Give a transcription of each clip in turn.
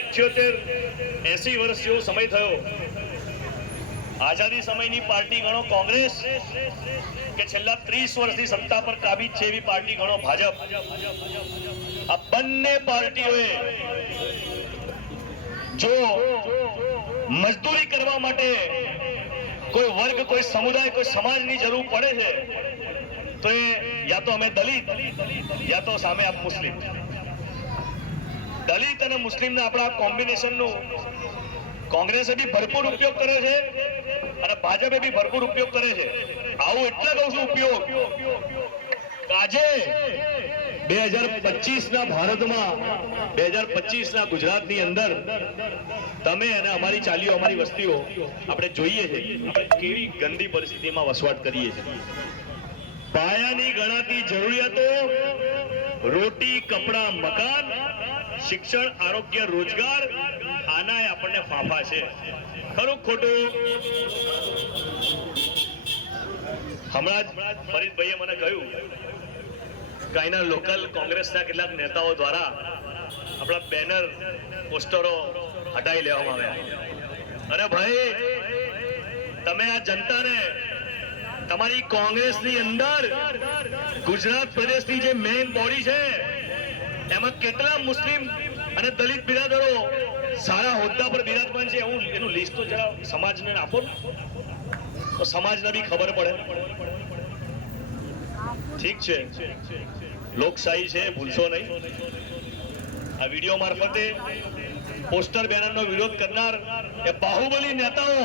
78-80 વર્ષ જેવો સમય થયો. આઝાદી સમયની પાર્ટી ગણો કોંગ્રેસ, કે છેલ્લા 30 વર્ષથી સત્તા પર કાબિજ છે એવી પાર્ટી ગણો ભાજપ. આ બંને પાર્ટીઓએ જો મજદૂરી કરવા માટે કોઈ વર્ગ, કોઈ સમુદાય, કોઈ સમાજની જરૂર પડે છે તો એ યા તો અમે દલિત, યા તો સામે આપ મુસ્લિમ. દલિત અને મુસ્લિમના આપણા કોમ્બિનેશનનું કોંગ્રેસે બી ભરપૂર ઉપયોગ કરે છે અને ભાજપે બી ભરપૂર ઉપયોગ કરે છે. આવું એટલે કહું છું ઉપયોગ, આજે 2025ના ભારતમાં, 2025ના ગુજરાતની અંદર તમે અને અમારી ચાલીઓ, અમારી વસ્તીઓ આપણે જોઈએ છે આપણે કેવી ગંદી પરિસ્થિતિમાં વસવાટ કરીએ છીએ. પાયાની ગણાતી જરૂરિયાતો, રોટી, કપડા, મકાન, શિક્ષણ, આરોગ્ય, રોજગાર, આનાય આપણને ફાંફા છે. ખરું ખોટું? હમણાં જ ફરીદભાઈએ મને કહ્યું કે અહીંના લોકલ કોંગ્રેસના કેટલાક નેતાઓ દ્વારા આપણા બેનર, પોસ્ટરો હટાવી લેવામાં આવ્યા. અરે ભાઈ, તમે આ જનતાને તમારી કોંગ્રેસની અંદર ગુજરાત પ્રદેશની જે મેઇન બોડી છે એમાં કેટલા મુસ્લિમ અને દલિત બિરાદરો સારા હોદ્દા પર બિરાજમાન છે એનું લિસ્ટ તો જરા સમાજને આપો ને, તો સમાજને બી ખબર પડે. ઠીક છે, લોકશાહી છે, ભૂલશો નહીં. આ વિડીયો મારફતે પોસ્ટર બેનરનો વિરોધ કરનાર એ બાહુબલી નેતાઓ,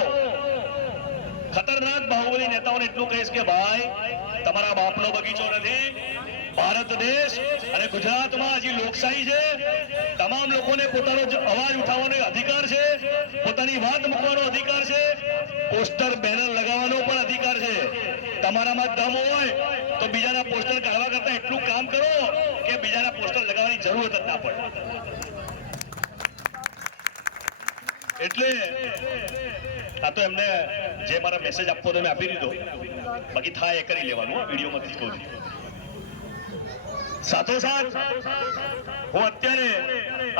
ખતરનાક બાહુબલી નેતાઓને એટલું કહીશ કે ભાઈ, તમારા બાપનો બગીચો નથી. ભારત દેશ અને ગુજરાતમાં હજી લોકશાહી છે. તમામ લોકોને પોતાનો અવાજ ઉઠાવવાનો અધિકાર છે, પોતાની વાત મૂકવાનો અધિકાર છે, પોસ્ટર બેનર લગાવવાનો પણ અધિકાર છે. તમારામાં દમ હોય તો બીજાના પોસ્ટર કાઢવા કરતા એટલું કામ કરો કે બીજાના પોસ્ટર લગાવવાની જરૂરત જ ના પડે. એટલે આ તો એમને જે મારા મેસેજ આપવો તો મેં આપી દીધો, બાકી થાય એ કરી લેવાનું. વિડીયોમાંથી કહું છું. સાથોસાથ હું અત્યારે